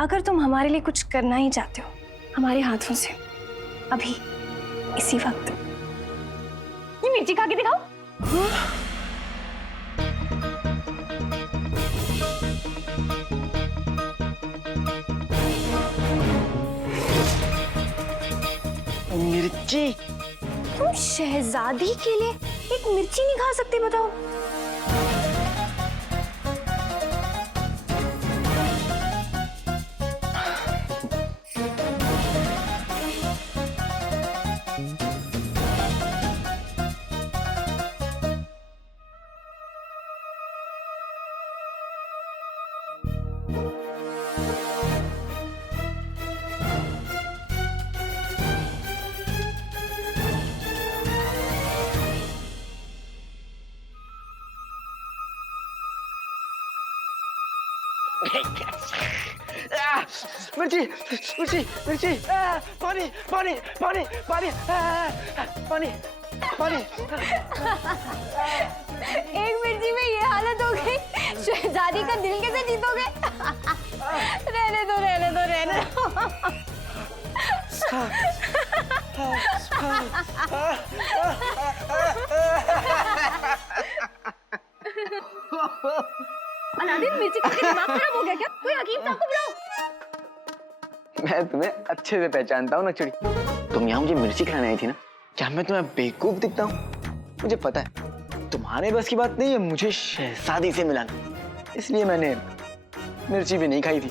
अगर तुम हमारे लिए कुछ करना ही चाहते हो हमारे हाथों से, अभी इसी वक्त ये मिर्ची खा के दिखाओ। मिर्ची? तुम शहजादी के लिए एक मिर्ची नहीं खा सकते, बताओ? मिर्ची मिर्ची मिर्ची, पानी पानी पानी पानी पानी पानी। एक मिर्ची में ये हालत हो गई, शहजादी का दिल कैसे जीतोगे? रहने दो रहने दो रहने दो। अलादीन, मिर्ची खा के दिमाग खराब हो गया क्या? कोई हकीम साहब को बुलाओ। मैं तुम्हें अच्छे से पहचानता हूँ नक्चड़ी। तुम यहाँ मुझे मिर्ची खिलाने आई थी ना? क्या मैं तुम्हें बेवकूफ दिखता हूँ? मुझे पता है तुम्हारे बस की बात नहीं है मुझे शहजादी से मिलाना, इसलिए मैंने मिर्ची भी नहीं खाई थी।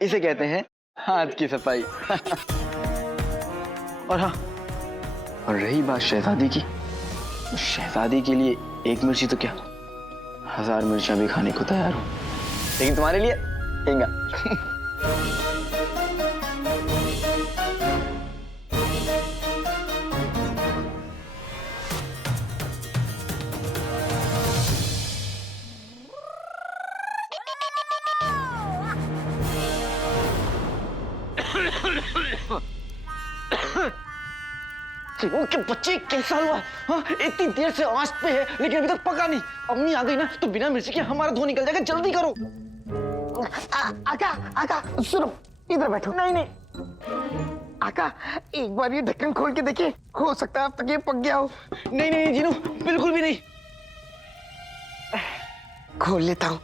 इसे कहते हैं हाथ की सफाई। और हाँ, और रही बात शहजादी की, तो शहजादी के लिए एक मिर्ची तो क्या 1000 मिर्चियां भी खाने को तैयार हूं, लेकिन तुम्हारे लिए इंगा। के बच्चे कैसा हुआ? हाँ, इतनी देर से आंच पे है लेकिन अभी तक पका नहीं। अम्मी आ गई ना तो बिना मिर्ची के हमारा धुआं निकल जाएगा, जल्दी करो। आका आका सुनो, इधर बैठो। नहीं नहीं आका, एक बार ये ढक्कन खोल के देखिए, हो सकता है अब तक ये पक गया हो। नहीं नहीं जीनू, बिल्कुल भी नहीं। खोल लेता हूँ।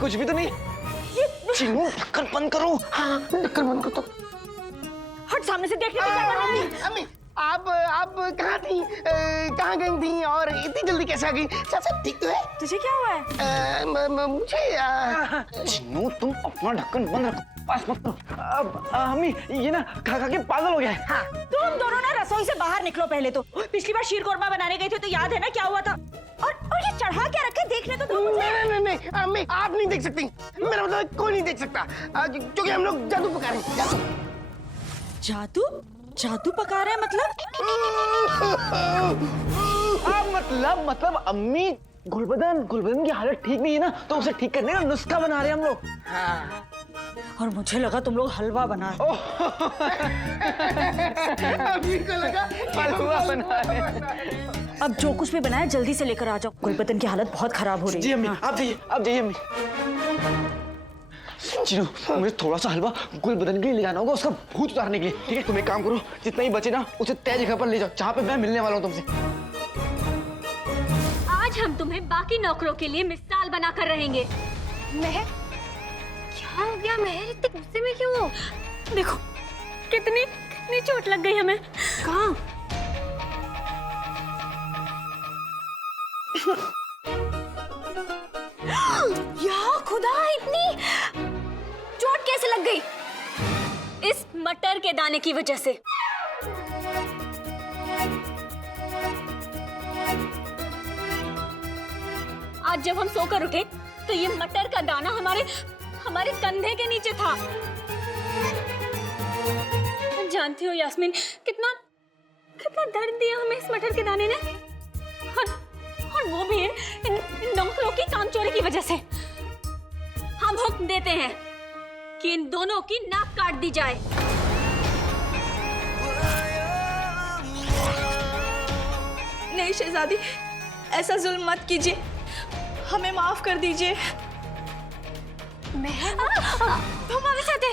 कुछ भी तो नहीं। चिन्नू ढक्कन बंद करो। हाँ, ढक्कन बंद करो तो। हट सामने से, देखने को क्या कर रही है? अम्मी आप कहाँ थी? कहाँ गई थी और इतनी जल्दी कैसे आ गई? सब ठीक तो है? तुझे क्या हुआ है? मुझे चिन्नू तुम अपना ढक्कन बंद रखो, पास मत करो। अम्मी ये ना खा खा के पागल हो गया है। हाँ, तुम दोनों ना रसोई से बाहर निकलो पहले तो। पिछली बार शीर कोरमा बनाने गए थे तो याद है ना क्या हुआ था? और ये चढ़ा क्या रखा है, देखने तो दो मुझे। नहीं अम्मी आप नहीं देख सकती, मेरा मतलब कोई नहीं देख सकता, क्योंकि हम लोग जादू पका रहे हैं। जादू? जादू पका रहे हैं मतलब? मतलब अम्मी गुलबदन की हालत ठीक नहीं है ना, तो उसे ठीक करने का नुस्खा बना रहे हैं हम लोग। हाँ। और मुझे लगा तुम लोग हलवा बना रहे। अम्मी को लगा हलवा बना रहे हैं। अब जो कुछ भी बनाया जल्दी से लेकर आ जाओ, गुलबदन की हालत बहुत खराब हो रही है। जी अम्मी, आप जाइए अम्मी। चिन्नू मुझे थोड़ा सा हलवा गुलबदन के लिए ले जाना होगा, उसका भूत उतारने के लिए। ठीक है, तुम एक काम करो, जितना ही बचे ना उसे तय जगह पर ले जाओ जहाँ पे मैं मिलने वाला हूँ तुमसे। आज हम तुम्हें बाकी नौकरों के लिए मिसाल बनाकर रहेंगे। महर, क्या हो गया महर? इतने गुस्से में क्यों हो? देखो कितनी चोट लग गई हमें। कहाँ? या खुदा, इतनी चोट कैसे लग गई? इस मटर के दाने की वजह से। आज जब हम सोकर उठे तो ये मटर का दाना हमारे कंधे के नीचे था। जानती हो यास्मीन, कितना कितना दर्द दिया हमें इस मटर के दाने ने, और वो भी इन नौकरों की कामचोरी की वजह से। हम हुक्म देते हैं कि इन दोनों की नाक काट दी जाए। नहीं शहजादी, ऐसा जुल्म मत कीजिए, हमें माफ कर दीजिए। तुम हमारे साथ है।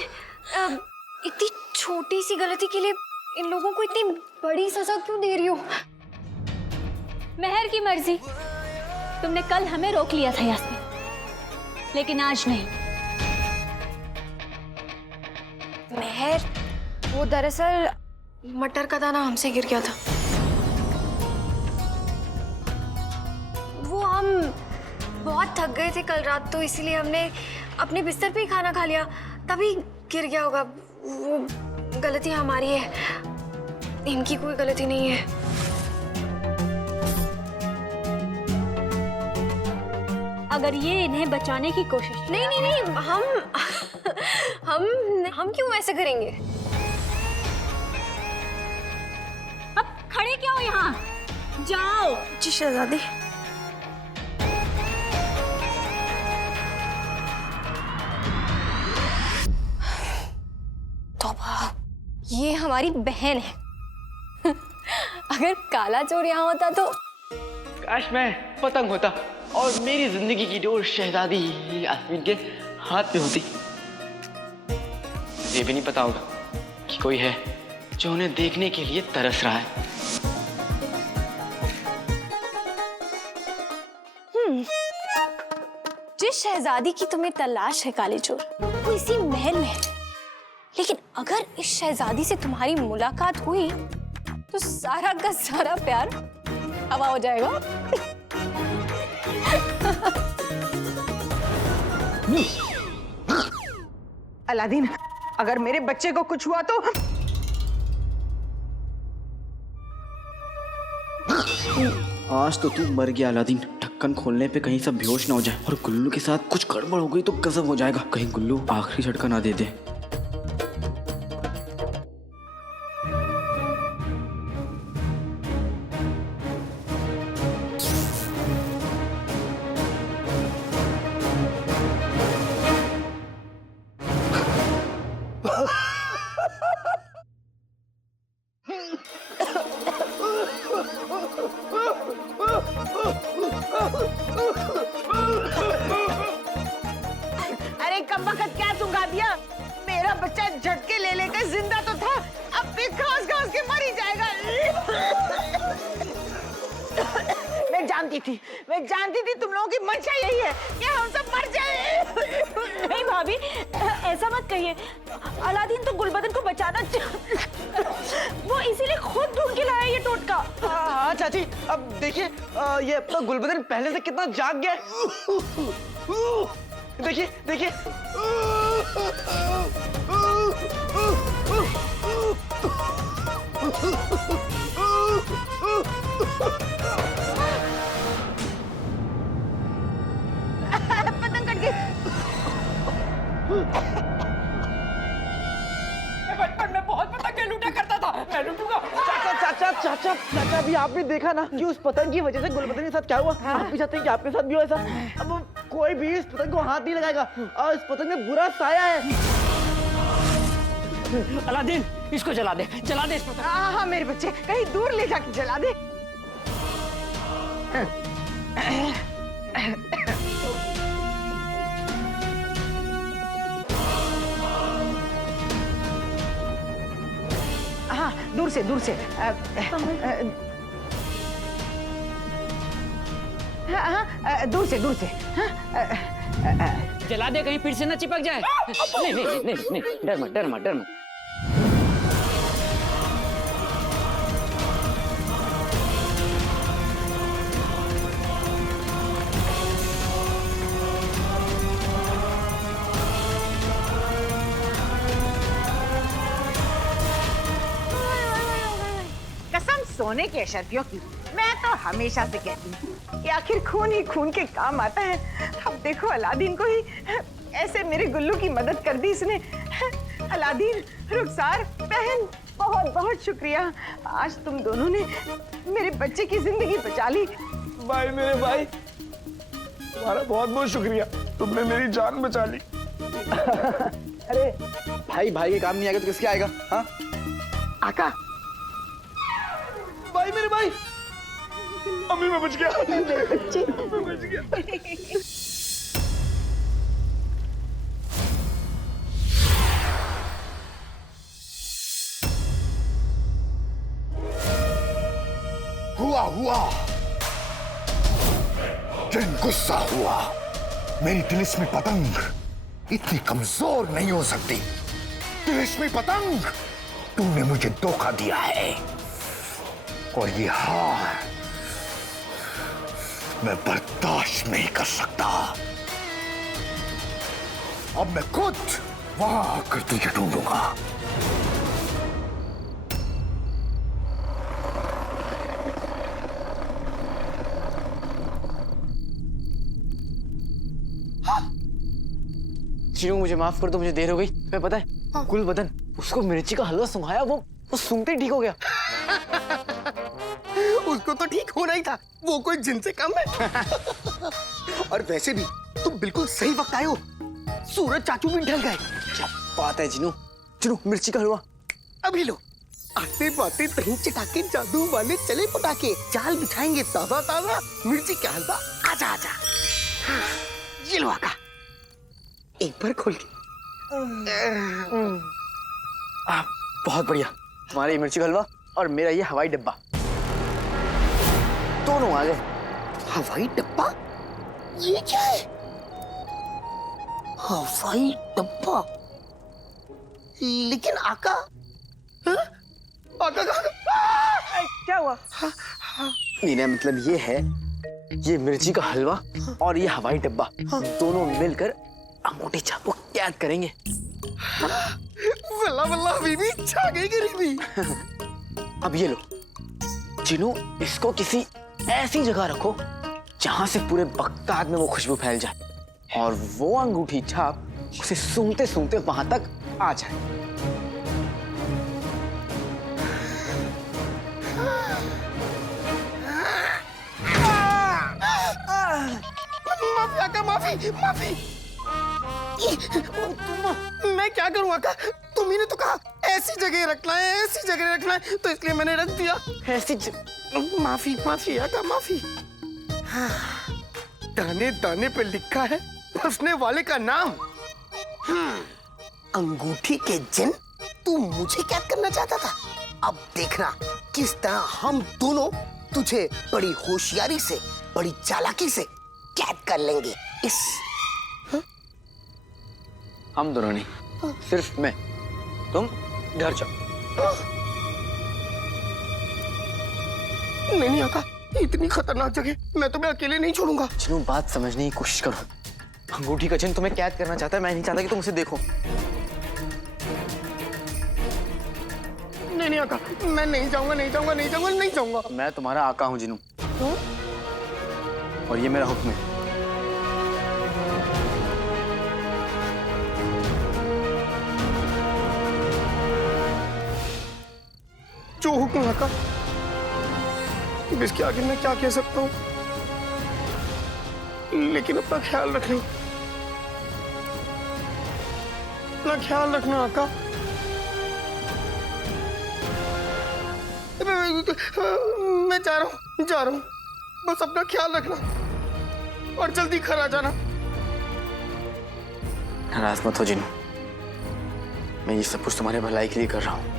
इतनी छोटी सी गलती के लिए इन लोगों को इतनी बड़ी सजा क्यों दे रही हो? मेहर की मर्जी। तुमने कल हमें रोक लिया था यास्मीन, लेकिन आज नहीं। मेहर, वो दरअसल मटर का दाना हमसे गिर गया था। वो हम बहुत थक गए थे कल रात, तो इसीलिए हमने अपने बिस्तर पे ही खाना खा लिया, तभी गिर गया होगा। वो गलती हमारी है, इनकी कोई गलती नहीं है। अगर ये इन्हें बचाने की कोशिश। नहीं नहीं नहीं, हम क्यों ऐसे करेंगे? अब खड़े क्या हो यहाँ? जाओ। जी शहजादी। तौबा, ये हमारी बहन है। अगर काला चोर यहाँ होता तो काश मैं पतंग होता और मेरी जिंदगी की डोर शहजादी यास्मीन के हाथ में होती। ये भी नहीं पता होगा कि कोई है जो उन्हें देखने के लिए तरस रहा है। जिस शहजादी की तुम्हें तलाश है काले चोर, वो इसी महल में है। लेकिन अगर इस शहजादी से तुम्हारी मुलाकात हुई तो सारा का सारा प्यार हवा हो जाएगा। अलादीन, अगर मेरे बच्चे को कुछ हुआ तो आज तो तू मर गया अलादीन। ढक्कन खोलने पे कहीं सब बेहोश ना हो जाए और गुल्लू के साथ कुछ गड़बड़ हो गई तो गजब हो जाएगा। कहीं गुल्लू आखिरी झटका ना दे दे। अरे कमबख्त क्या सुंघा दिया? मेरा बच्चा झटके ले लेकर जिंदा तो था, अब भी घास घास के मर ही जाएगा। मैं जानती थी तुम लोगों की मंशा यही है कि हम सब मर जाए। नहीं भाभी, ऐसा मत कहिए। अलादीन तो गुलबदन को बचाना वो इसीलिए खुद ढूंढ के लाया ये टोटका। हाँ चाची, अब देखिए ये अपना गुलबदन पहले से कितना जाग गया है। देखिए देखिए। पतंग कट गई। बचपन में बहुत पतंगे लूटा करता था, मैं लूटूंगा। चाचा चाचा चाचा चाचा, अभी आपने देखा ना कि उस पतंग की वजह से गुलबदन के साथ क्या हुआ। आप भी चाहते हैं कि आपके साथ भी हो ऐसा। अब कोई भी इस पतंग को हाथ नहीं लगाएगा और इस पतंग में बुरा साया है। अलादीन, इसको जला दे इस पतंग। हाँ मेरे बच्चे, कहीं दूर ले जाके जला दे। हाँ दूर से हाँ दूर से जला दे, कहीं फिर से न चिपक जाए। नहीं नहीं नहीं नहीं, डर मत। कसम सोने के अशर्फियों की, मैं तो हमेशा से कहती हूँ कि आखिर खून ही खून के काम आता है। अब देखो अलादीन को ही ऐसे मेरे गुल्लू की मदद कर दी इसने। अलादीन, रुखसार, बहन, बहुत बहुत शुक्रिया। आज तुम दोनों ने मेरे बच्चे की जिंदगी बचा ली। भाई मेरे भाई, तुम्हारा बहुत बहुत शुक्रिया, तुमने मेरी जान बचा ली। अरे भाई भाई के काम नहीं आएगा तो किसके आएगा? हाँ आका, भाई मेरे भाई, अभी मैं बच गया, मैं बच गया। हुआ दिन गुस्सा हुआ। मेरी तिलिस्मी पतंग इतनी कमजोर नहीं हो सकती। तिलिस्मी पतंग, तूने मुझे धोखा दिया है और ये हार मैं बर्दाश्त नहीं कर सकता। अब मैं खुद वहां आकर तुझे ढूंढूंगा। चिनू मुझे माफ कर दो, मुझे देर हो गई। मैं पता है कुल बदन उसको मिर्ची का हलवा सुंघाया, वो सूंघते ही ठीक हो गया। उसको तो ठीक होना ही था, वो कोई जिन से कम है। और वैसे भी तुम बिल्कुल सही वक्त आए हो, सूरज चाचू भी ढल गए। क्या बात है चिनू, चिनू मिर्ची का हलवा अभी लो। आते बाते तहीं चटाके जादू वाले चले पटाके, जाल बिछाएंगे ताजा ताजा मिर्ची का हलवा। आजा आजा, हाँ, ये लो आका, एक बार खोल के। बहुत बढ़िया, तुम्हारा ये मिर्ची का हलवा और मेरा ये हवाई डब्बा दोनों आ गए। हवाई डब्बा? ये क्या है? हवाई डब्बा? लेकिन आका, हाँ? आका क्या हुआ? मेरा मतलब ये है, ये मिर्ची का हलवा और ये हवाई डब्बा दोनों मिलकर अंगूठी छाप को कैद करेंगे। वल्ला वल्ला बीबी, छा गई गरीबी। अब ये लो चिनू, इसको किसी ऐसी जगह रखो जहां से पूरे बगदाद में वो खुशबू फैल जाए और वो अंगूठी छाप उसे सूंघते सूंघते वहां तक आ जाए। माफी आका, माफी माफी। मैं क्या करूं आका, तुम्ही ने तो कहा ऐसी जगह रखना है, ऐसी जगह रखना है, तो इसलिए मैंने रख दिया। ऐसी माफी माफी आका, माफी। हाँ, दाने दाने पे लिखा है फंसने वाले का नाम। अंगूठी के जिन, तू मुझे क्या करना चाहता था? अब देखना किस तरह हम दोनों तुझे बड़ी होशियारी से, बड़ी चालाकी से कैद कर लेंगे। इस हम दोनों नहीं, सिर्फ मैं, तुम घर जाओ। नहीं आका, इतनी खतरनाक जगह मैं तुम्हें अकेले नहीं छोड़ूंगा। चिनू बात समझने की कोशिश करो। अंगूठी का चिन्ह तुम्हें कैद करना चाहता है, मैं नहीं चाहता कि तुम उसे देखो। नहीं आका, मैं नहीं जाऊंगा, नहीं जाऊंगा, नहीं जाऊंगा, नहीं जाऊंगा। मैं तुम्हारा आका हूं जिनू, और ये मेरा हुक्म है। जो हुक्म आका, इसके आगे मैं क्या कह सकता हूँ, लेकिन अपना ख्याल रखना, अपना ख्याल रखना आका। मैं जा रहा हूँ, बस अपना ख्याल रखना और जल्दी घर आ जाना। नाराज मत हो जिनू, मैं ये सब कुछ तुम्हारे भलाई के लिए कर रहा हूँ।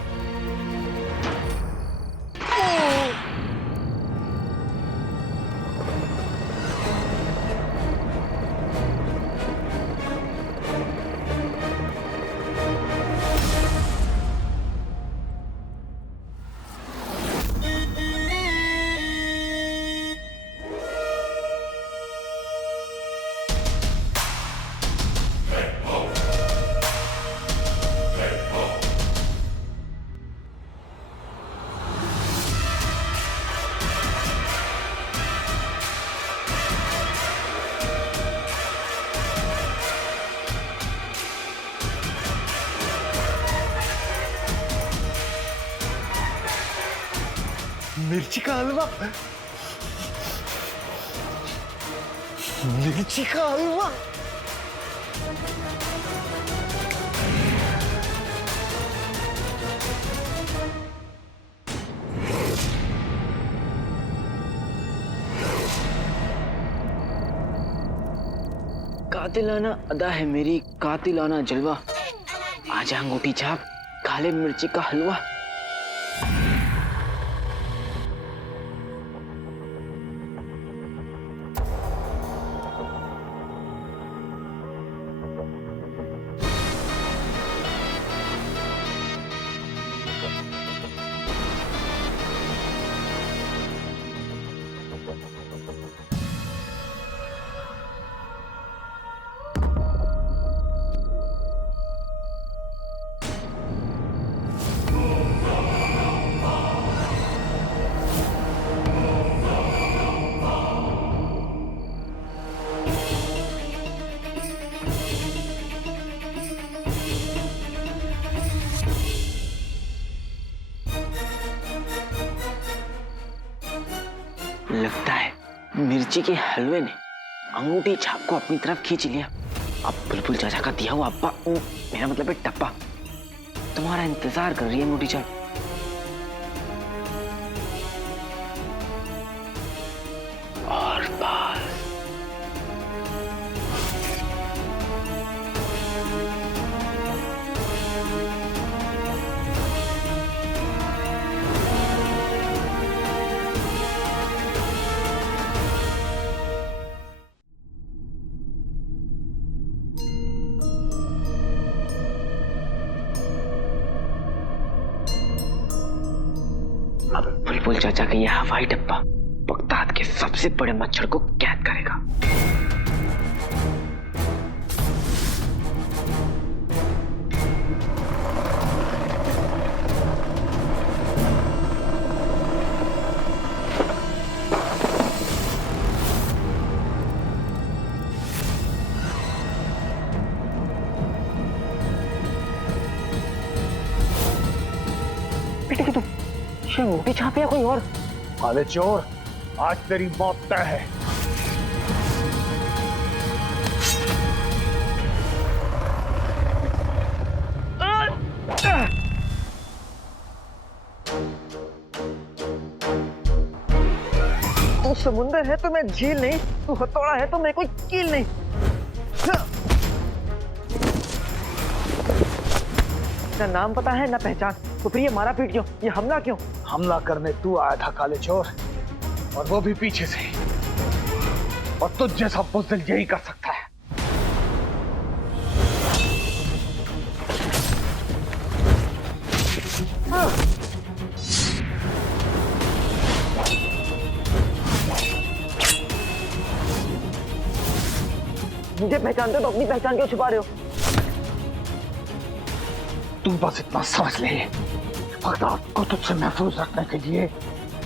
मिर्ची का हलवा, मिर्ची का हलवा। कातिलाना अदा है मेरी, कातिलाना जलवा, आजा अंगूठी छाप, काले मिर्ची का हलवा। लगता है मिर्ची के हलवे ने अंगूठी छाप को अपनी तरफ खींच लिया। अब बुलबुल चाचा का दिया हुआ अब्बा, मेरा मतलब है टप्पा, तुम्हारा इंतजार कर रही है अंगूठी छाप। और बस अब बुलबुल चाचा का यह हवाई डब्बा बगदाद के सबसे बड़े मच्छर को कैद करेगा। अंगूठी छाप या कोई और? काले चोर, आज तेरी मौत तय है। तू समुंदर है तो मैं झील नहीं, तू हथौड़ा है तो मैं कोई कील नहीं। ना नाम पता है ना पहचान, तो फिर ये मारा पीट क्यों, ये हमला क्यों? हमला करने तू आया था काले चोर, और वो भी पीछे से, और तुझ जैसा बुज़दिल यही कर सकता है। मुझे पहचानते हो तो अपनी पहचान क्यों छुपा रहे हो? तू बस इतना समझ ले, बगदाद को तुझसे महफूज रखने के लिए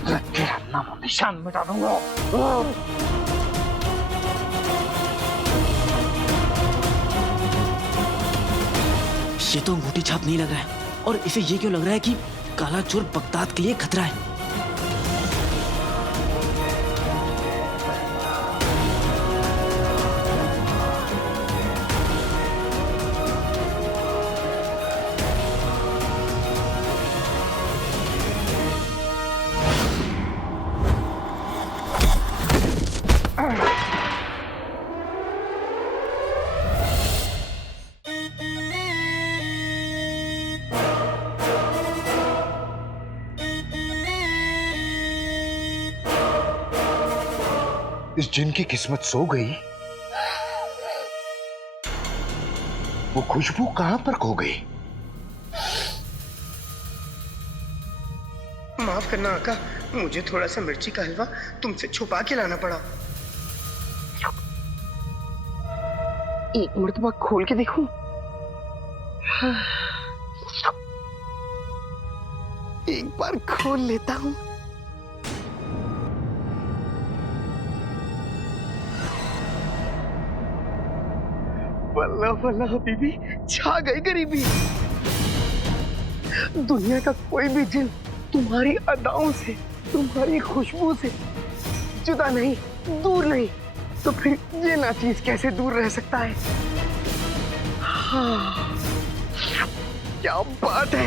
मैं तेरा नाम और निशान मिटा दूंगा। ये तो अंगूठी छाप नहीं लगा है, और इसे ये क्यों लग रहा है कि काला चोर बगदाद के लिए खतरा है? इस जिन की किस्मत सो गई, वो खुशबू कहां पर खो गई? माफ करना आका, मुझे थोड़ा सा मिर्ची का हलवा तुमसे छुपा के लाना पड़ा। एक मर्तबा खोल के देखूं? एक बार खोल लेता हूं। वल्लाह वल्लाह बीबी, छा गई गरीबी। दुनिया का कोई भी जिन तुम्हारी अदाओं से तुम्हारी खुशबू से जुदा नहीं, दूर नहीं, तो फिर ये नाचीज कैसे दूर रह सकता है? हाँ, क्या बात है।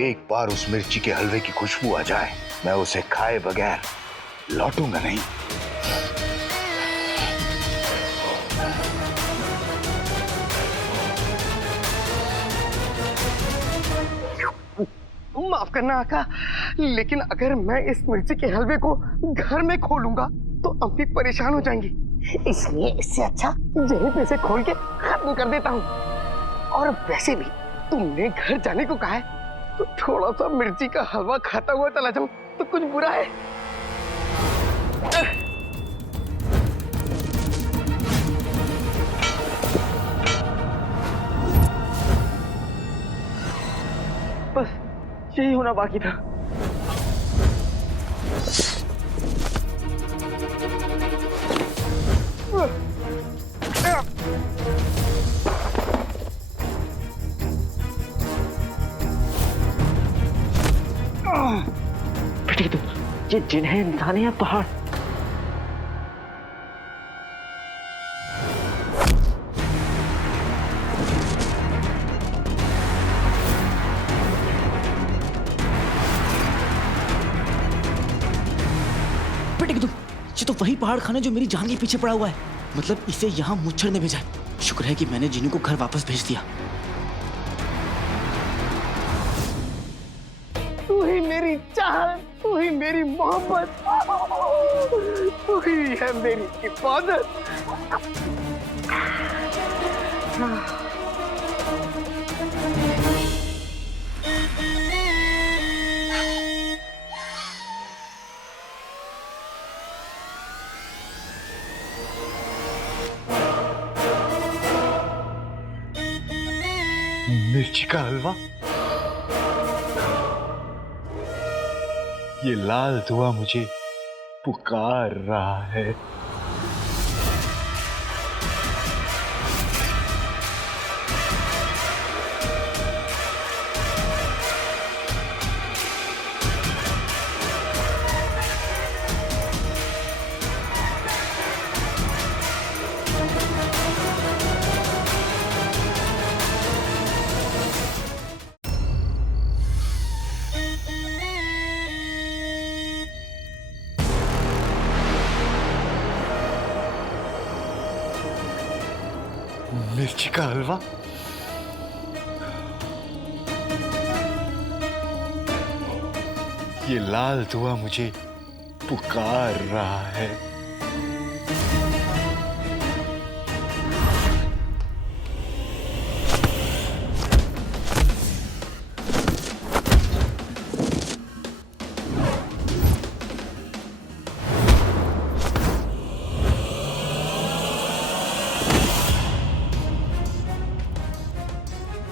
एक बार उस मिर्ची के हलवे की खुशबू आ जाए, मैं उसे खाए बगैर लौटूंगा नहीं। माफ करना आका, लेकिन अगर मैं इस मिर्ची के हलवे को घर में खोलूंगा तो अम्मी परेशान हो जाएंगी, इसलिए इससे अच्छा यहीं पे से खोल के खत्म कर देता हूँ। और वैसे भी तुमने घर जाने को कहा है, तो थोड़ा सा मिर्ची का हलवा खाता हुआ चला जाऊं तो कुछ बुरा है? बस यही होना बाकी था। बेटे तुम, ये जिन है इंसान है या पहाड़? ये तो वही पहाड़ खाना जो मेरी जान के पीछे पड़ा हुआ है। मतलब इसे यहाँ मुच्छर ने भेजा है। शुक्र है कि मैंने जीनू को घर वापस भेज दिया। तू ही मेरी चाहत, तू ही मेरी मोहब्बत, तू ही है मेरी इबादत। मिर्ची का हलवा, ये लाल धुआं मुझे पुकार रहा है। मिर्ची का हलवा, ये लाल धुआं मुझे पुकार रहा है।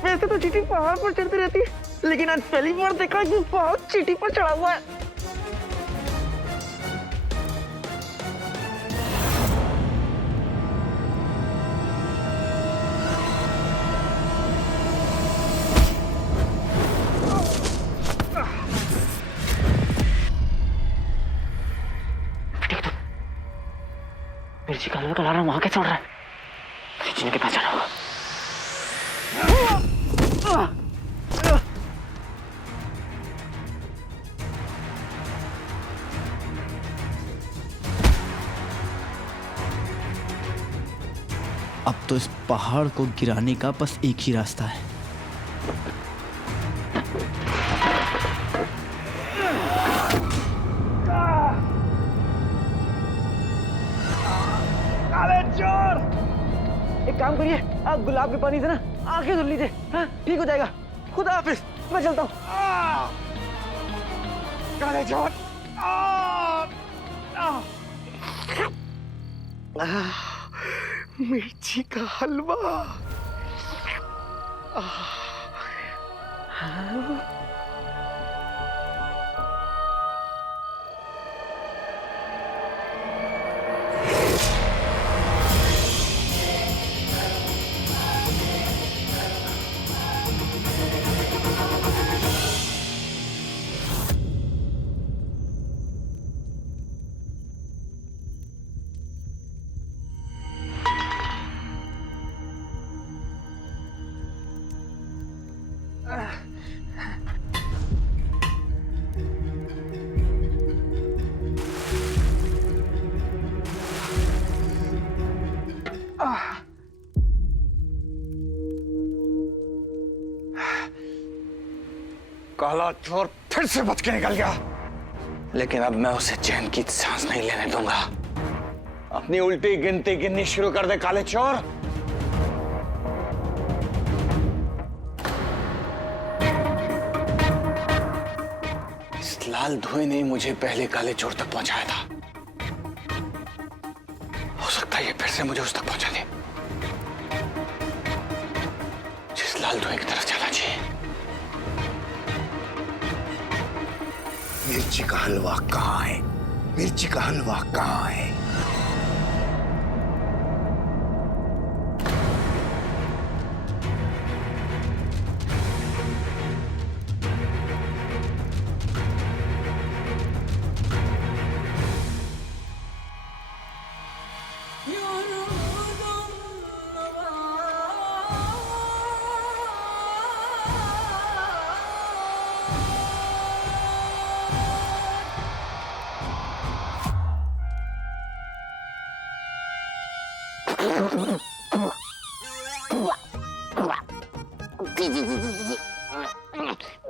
वैसे तो चींटी पहाड़ पर चढ़ती रहती है, लेकिन आज पहली बार देखा कि पहाड़ चींटी पर चढ़ा हुआ है। मिर्ची का हलवा का अलार्म वहां कैसे उड़ रहा है? जीनू के पास जाना होगा। अब तो इस पहाड़ को गिराने का बस एक ही रास्ता है। काले चोर, एक काम करिए, आप गुलाब के पानी से ना आंखें धुल लीजिए। हाँ, ठीक हो जाएगा। खुदा हाफिज, मैं चलता हूँ। काले चोर, मिर्ची का हलवा। काला चोर फिर से बच के निकल गया, लेकिन अब मैं उसे चैन की सांस नहीं लेने दूंगा। अपनी उल्टी गिनती गिननी शुरू कर दे काले चोर। इस लाल धुएं ने मुझे पहले काले चोर तक पहुंचाया था। हो सकता है ये फिर से मुझे उस तक पहुंचा दे जिस लाल धुएं की तरफ जाना चाहिए। मिर्ची का हलवा कहाँ है? मिर्ची का हलवा कहाँ है?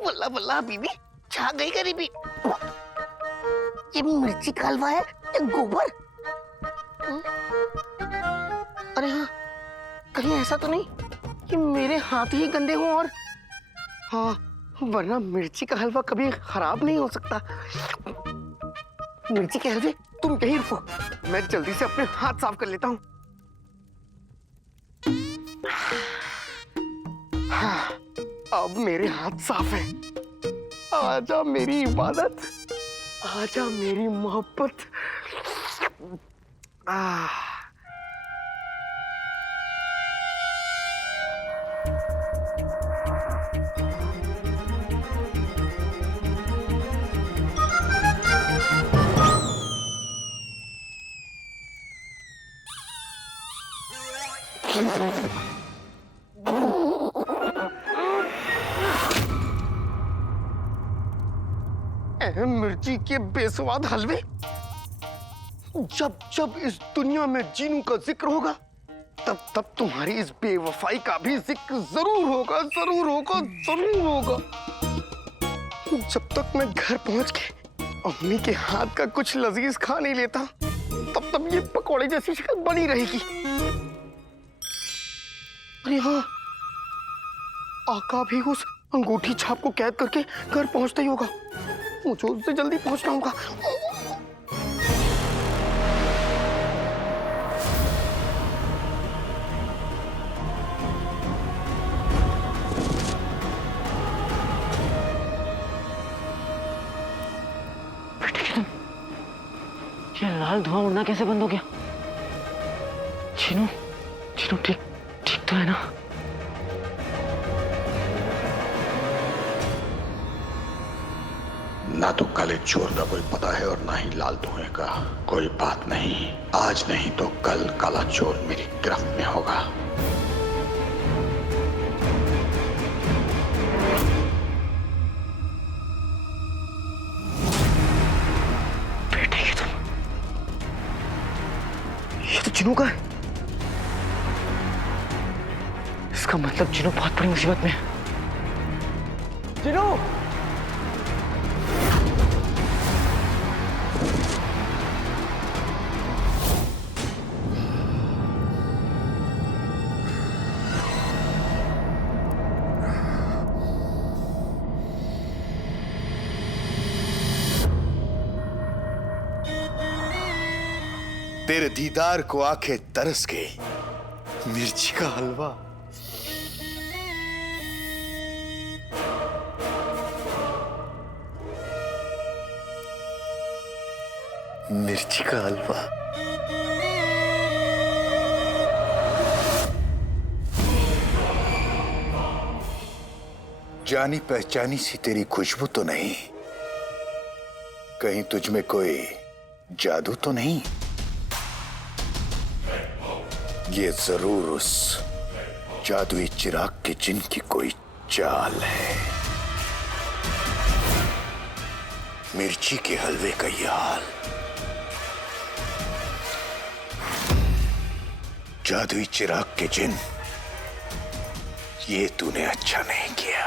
बल्ला बल्ला बीबी छा गई गरीबी। ये मिर्ची का हलवा है या गोबर? अरे हाँ, कहीं ऐसा तो नहीं कि मेरे हाथ ही गंदे हों और हाँ, वरना मिर्ची का हलवा कभी खराब नहीं हो सकता। मिर्ची के हलवे तुम यहीं रुको, मैं जल्दी से अपने हाथ साफ कर लेता हूँ। हाँ, अब मेरे हाथ साफ है। आजा मेरी इबादत, आजा मेरी मोहब्बत। मिर्ची के बेस्वाद हलवे, जब जब इस दुनिया में जीनू का जिक्र होगा तब तब तुम्हारी इस बेवफाई का भी जिक्र जरूर होगा, जरूर होगा, जरूर होगा। जब तक मैं घर पहुंच के अम्मी के हाथ का कुछ लजीज खा नहीं लेता तब तक ये पकौड़े जैसी शक्ल बनी रहेगी। अरे हाँ, आका भी उस अंगूठी छाप को कैद करके घर पहुंचता ही होगा। मुझे उससे जल्दी पहुंचना होगा। ये लाल धुआं उड़ना कैसे बंद हो गया? चीनू, चीनू ठीक तो है ना? ना तो काले चोर का कोई पता है और ना ही लाल धुएं का। कोई बात नहीं, आज नहीं तो कल काला चोर मेरी गिरफ्त में होगा। बेटे ये तो चिनू का है। इसका मतलब चिनू बहुत बड़ी मुसीबत में है। चिनू! तेरे दीदार को आंखें तरस गई। मिर्ची का हलवा। मिर्ची का हलवा। जानी पहचानी सी तेरी खुशबू तो नहीं? कहीं तुझ में कोई जादू तो नहीं? ये जरूर उस जादुई चिराग के जिन की कोई चाल है। मिर्ची के हलवे का ये हाल जादुई चिराग के जिन, ये तूने अच्छा नहीं किया।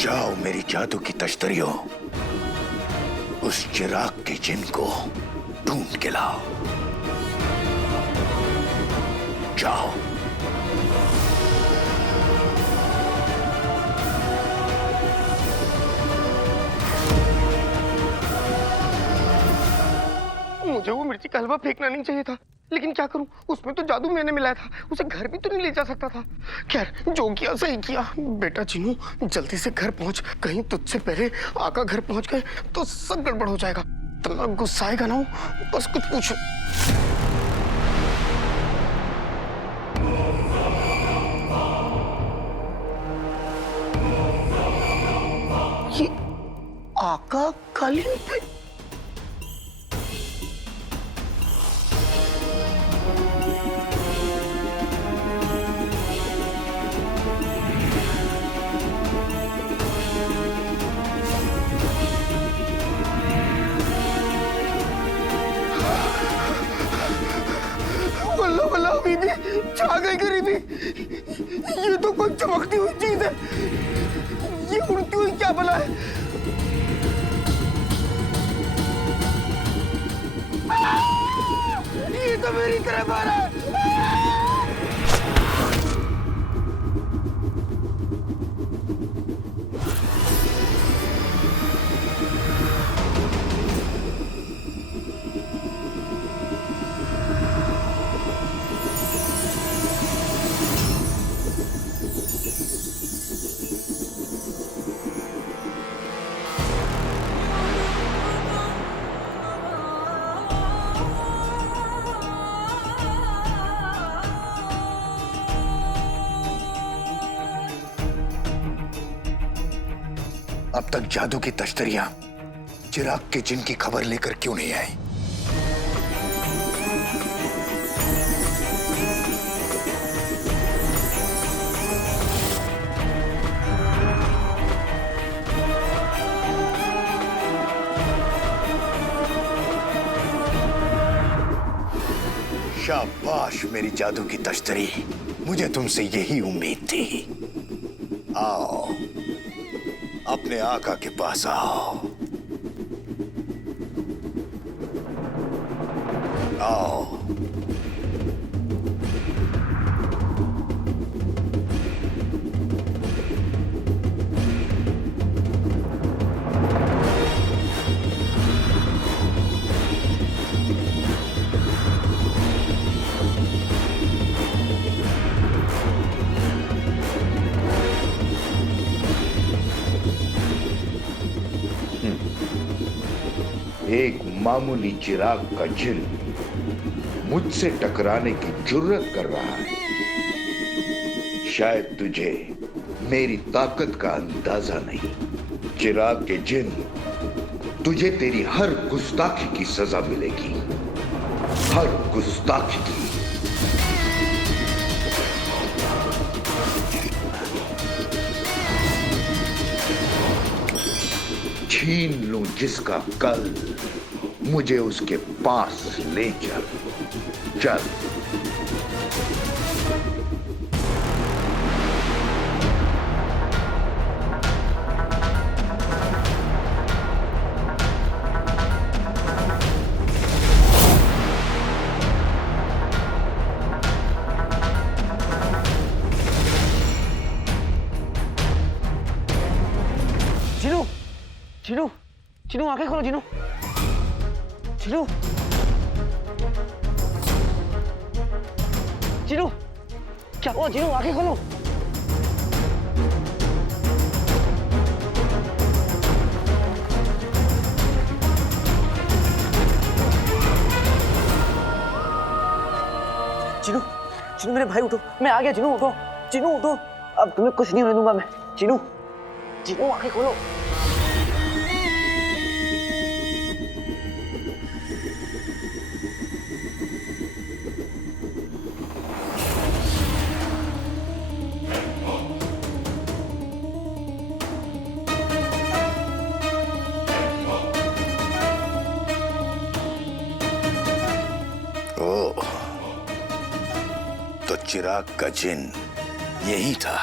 जाओ मेरी जादू की तश्तरियों, उस चिराग के जिन को ढूंढ के लाओ। जाओ। मुझे वो मिर्ची का हलवा फेंकना नहीं चाहिए था, लेकिन क्या करूं, उसमें तो जादू मैंने मिलाया था, उसे घर भी तो नहीं ले जा सकता था। खैर, जो किया सही किया। बेटा चिनू, जल्दी से घर पहुंच, कहीं तुझसे पहले आका घर पहुंच गए तो सब गड़बड़ हो जाएगा। इतना गुस्सा आएगा ना, बस कुछ पूछो। ये आका कालीन पे बीबी, छा गई गरीबी। ये तो कोई चमकती हुई चीज है, ये उड़ती हुई क्या बना है? ये तो मेरी तरफ आ रहा है। अब तक जादू की तश्तरियां चिराग के जिन की खबर लेकर क्यों नहीं आई? शाबाश मेरी जादू की तश्तरी, मुझे तुमसे यही उम्मीद थी। आओ, अपने आका के पास आओ। आओ। एक मामूली चिराग का जिन मुझसे टकराने की जुर्रत कर रहा है। शायद तुझे मेरी ताकत का अंदाजा नहीं। चिराग के जिन, तुझे तेरी हर गुस्ताखी की सजा मिलेगी, हर गुस्ताखी की। छीन लूं जिसका कल, मुझे उसके पास ले चल। चल। चिनू, चिनू, चिनू, आंखें खोलो चिनू। चिनू, चिनू, क्या हुआ जीनू, आंखें खोलो। जीनू, जीनू मेरे भाई उठो, मैं आ गया। जीनू उठो, जीनू उठो, अब तुम्हें कुछ नहीं होने दूंगा मैं। जीनू, जीनू आंखें खोलो। ओह, तो चिराग का जिन यही था।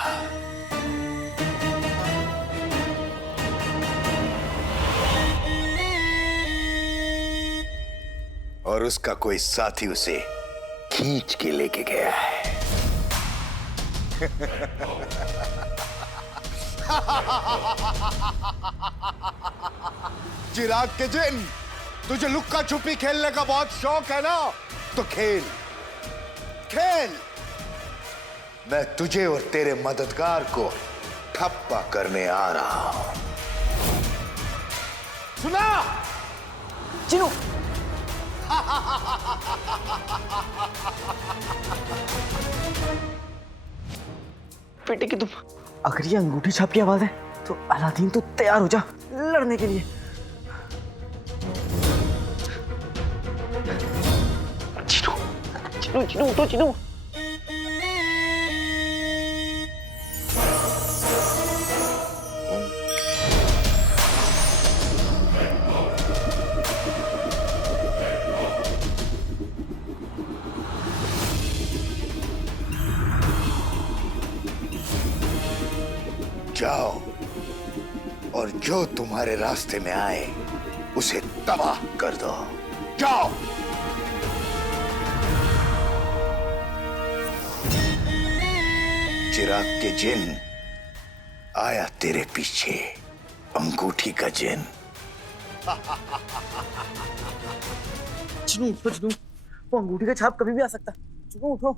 और उसका कोई साथी उसे खींच के लेके गया है। चिराग के जिन, तुझे लुक्का छुपी खेलने का बहुत शौक है ना, तो खेल खेल। मैं तुझे और तेरे मददगार को ठप्पा करने आ रहा हूं। सुना जीनू, बेटे की तुम, अगर ये अंगूठी छाप की आवाज है तो अलादीन तो तैयार हो जा लड़ने के लिए। जीनू, जीनू, जीनू उठो, जीनू। जाओ और जो तुम्हारे रास्ते में आए उसे तबाह कर दो। जाओ। चिराग के जिन आया तेरे पीछे, अंगूठी का जिन। जीनू उठो, जीनू, वो अंगूठी का छाप कभी भी आ सकता है। जीनू उठो।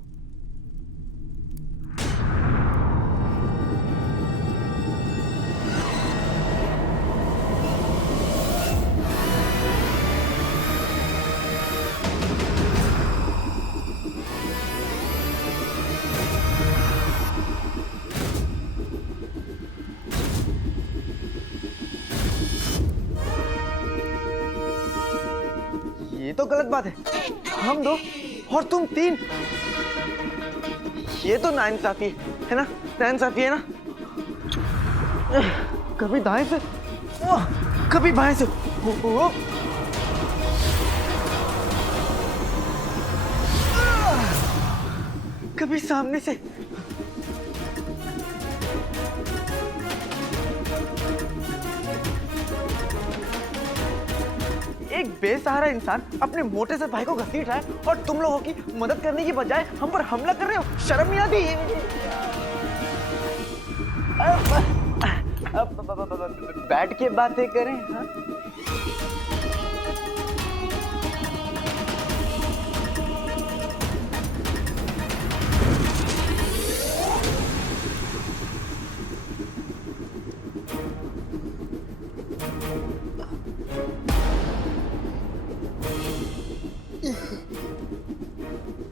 ये तो गलत बात है, हम दो और तुम तीन, ये तो नाइंसाफी है ना, नाइंसाफी है ना। कभी दाएं से, कभी बाएं से, कभी सामने से। एक बेसहारा इंसान अपने मोटे से भाई को घसीट रहा है और तुम लोगों की मदद करने की बजाय हम पर हमला कर रहे हो। शर्म नहीं आती? बैठ के बातें करें। हाँ?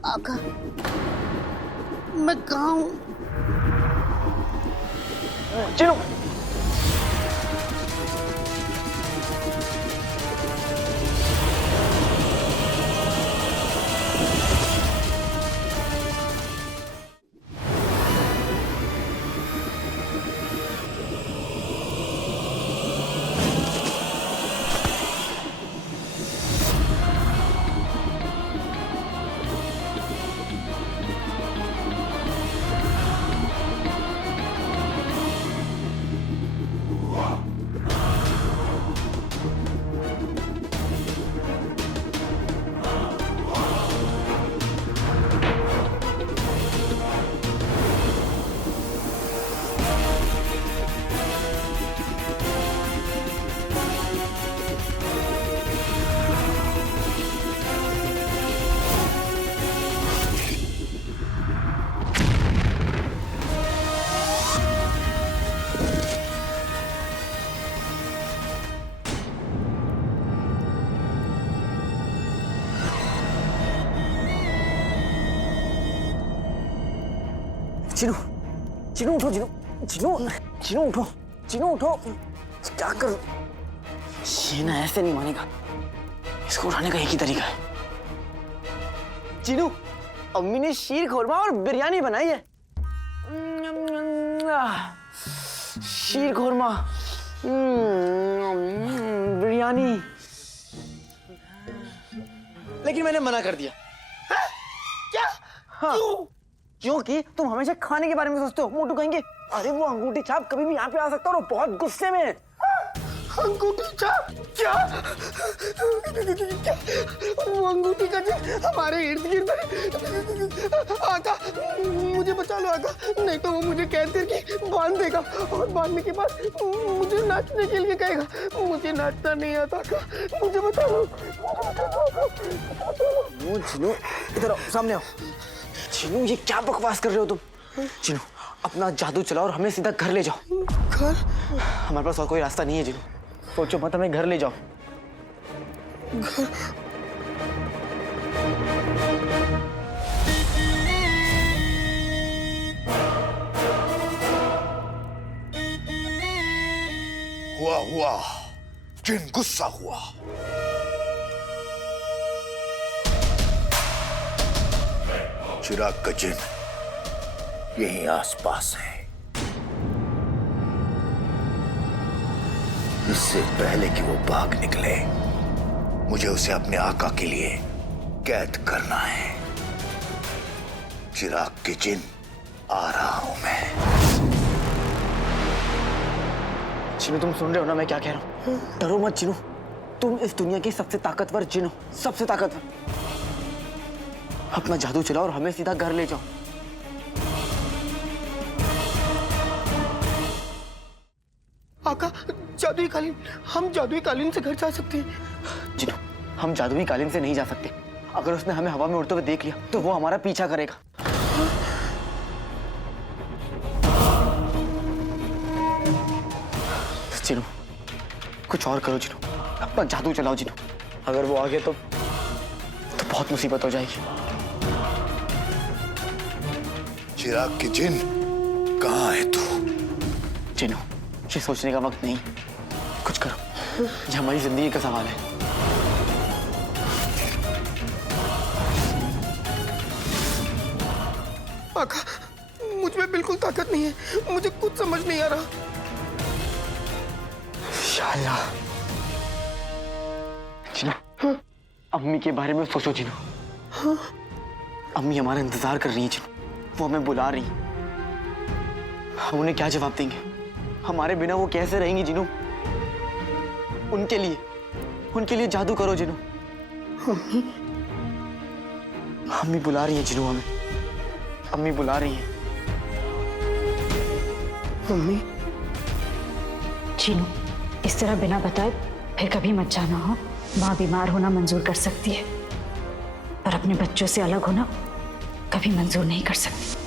आका, मैं कहाँ हूँ? चलो। चिनू, चिनू उठो, चिनू, चिनू, चिनू उठो, चिनू उठो। क्या कर, ये ना ऐसे नहीं मानेगा, इसको उठाने का एक ही तरीका है। चिनू, अम्मी ने शीर खोरमा और बिरयानी बनाई है। शीर खोरमा, बिरयानी, लेकिन मैंने मना कर दिया। क्या? हाँ, क्योंकि तुम हमेशा खाने के बारे में सोचते हो। मोटू कहेंगे अरे वो अंगूठी छाप कभी भी यहाँ पे आ सकता है और वो बहुत गुस्से में है। अंगूठी छाप? क्या? वो अंगूठी का हमारे इर्द गिर्द। आका, मुझे बचा लो आका, नहीं तो वो मुझे कहते कि बांध देगा और बांधने के बाद मुझे नाचने के लिए कहेगा। मुझे नाचना नहीं आता आका, मुझे बचा लो। चिनू, इधर आओ, सामने आओ। चिनू, ये क्या बकवास कर रहे हो तुम? चिनू, अपना जादू चलाओ और हमें सीधा घर ले जाओ। घर? हमारे पास और कोई रास्ता नहीं है चिनू, सोचो मत, हमें घर ले जाओ। हुआ, जिन गुस्सा हुआ। चिराग का जिन यहीं आसपास है। इससे पहले कि वो भाग निकले, मुझे उसे अपने आका के लिए कैद करना है। चिराग के जिन, आ रहा हूं मैं। चिनू, तुम सुन रहे हो ना मैं क्या कह रहा हूँ? डरो मत चिनू, तुम इस दुनिया की सबसे ताकतवर जिन हो, सबसे ताकतवर। अपना जादू चलाओ और हमें सीधा घर ले जाओ। आका, जादुई कालीन, हम जादुई कालीन से घर जा सकते हैं? चिनू, हम जादुई कालीन से नहीं जा सकते। अगर उसने हमें हवा में उड़ते हुए देख लिया तो वो हमारा पीछा करेगा। चिनू, कुछ और करो चिनू, अपना जादू चलाओ चिनू। अगर वो आ गया तो बहुत मुसीबत हो जाएगी। चिराग के जिन, कहाँ है तू? चिनू, ये सोचने का वक्त नहीं, कुछ करो, ये हमारी जिंदगी का सवाल है। आका, मुझ में बिल्कुल ताकत नहीं है, मुझे कुछ समझ नहीं आ रहा। शाला। चिनू, अम्मी के बारे में सोचो चिनू। अम्मी हमारा इंतजार कर रही है चिनू, वो हमें बुला रही है। हम उन्हें क्या जवाब देंगे? हमारे बिना वो कैसे रहेंगी चिनू? उनके लिए जादू करो चिनू। अम्मी बुला रही है चिनू हमें, अम्मी बुला रही है। मम्मी? चिनू, इस तरह बिना बताए फिर कभी मत जाना। हो, माँ बीमार होना मंजूर कर सकती है, पर अपने बच्चों से अलग होना कभी मंजूर नहीं कर सकती।